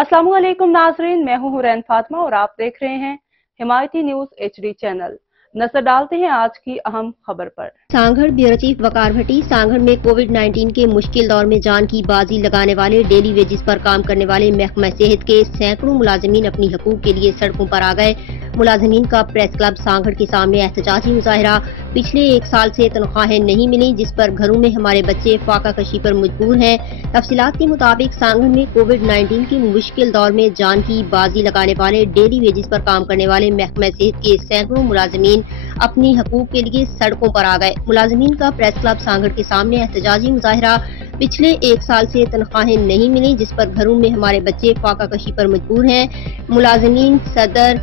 अस्सलामुअलैकुम नाजरीन, मैं हूं हुरैन फातिमा और आप देख रहे हैं हिमायती न्यूज HD चैनल। नजर डालते हैं आज की अहम खबर पर। सांगड़ ब्यूरो चीफ वकार भट्टी सांगड़ में कोविड-19 के मुश्किल दौर में जान की बाजी लगाने वाले डेली वेजेस पर काम करने वाले महकमा सेहत के सैकड़ों मुलाजमीन अपनी हकूक के लिए सड़कों पर आ गए। मुलाजमीन का प्रेस क्लब सांगड़ के सामने एहतजाजी मुजाहिरा। पिछले 1 साल से तनख्वाहें नहीं मिली, जिस पर घरों में हमारे बच्चे फाका कशी पर मजबूर हैं। तफसीलात के मुताबिक सांगड़ में कोविड-19 के मुश्किल दौर में जान की बाजी लगाने वाले डेली वेजेस पर काम करने वाले महकमा सेहत के सैकड़ों मुलाजमीन अपनी हकूक के लिए सड़कों पर आ गए। मुलाजमीन का प्रेस क्लब सांगड़ के सामने एहतजाजी मुजाहिरा। पिछले 1 साल से तनख्वाहें नहीं मिली, जिस पर घरों में हमारे बच्चे फाका कशी पर मजबूर हैं। मुलाजमीन सदर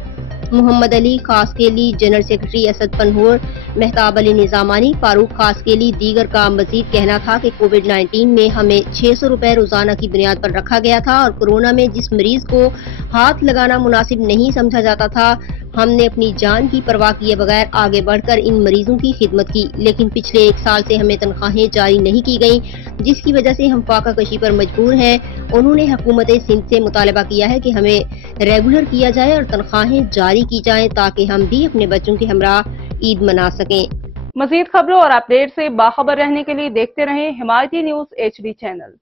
मोहम्मद अली खासकेली, जनरल सेक्रेटरी असद पनहूर, मेहताब अली निजामानी, फारूक खासकेली दीगर का मजीद कहना था कि कोविड-19 में हमें 600 रुपए रोजाना की बुनियाद पर रखा गया था और कोरोना में जिस मरीज को हाथ लगाना मुनासिब नहीं समझा जाता था, हमने अपनी जान की परवाह किए बगैर आगे बढ़कर इन मरीजों की खिदमत की। लेकिन पिछले 1 साल से हमें तनख्वाहें जारी नहीं की गयी, जिसकी वजह से हम फाका कशी पर मजबूर हैं। उन्होंने हुकूमत सिंध से मुतालबा किया है कि हमें रेगुलर किया जाए और तनख्वाहें जारी की जाएं ताकि हम भी अपने बच्चों के हमरा ईद मना सकें। मजीद खबरों और अपडेट से बाखबर रहने के लिए देखते रहें हिमायती न्यूज HD चैनल।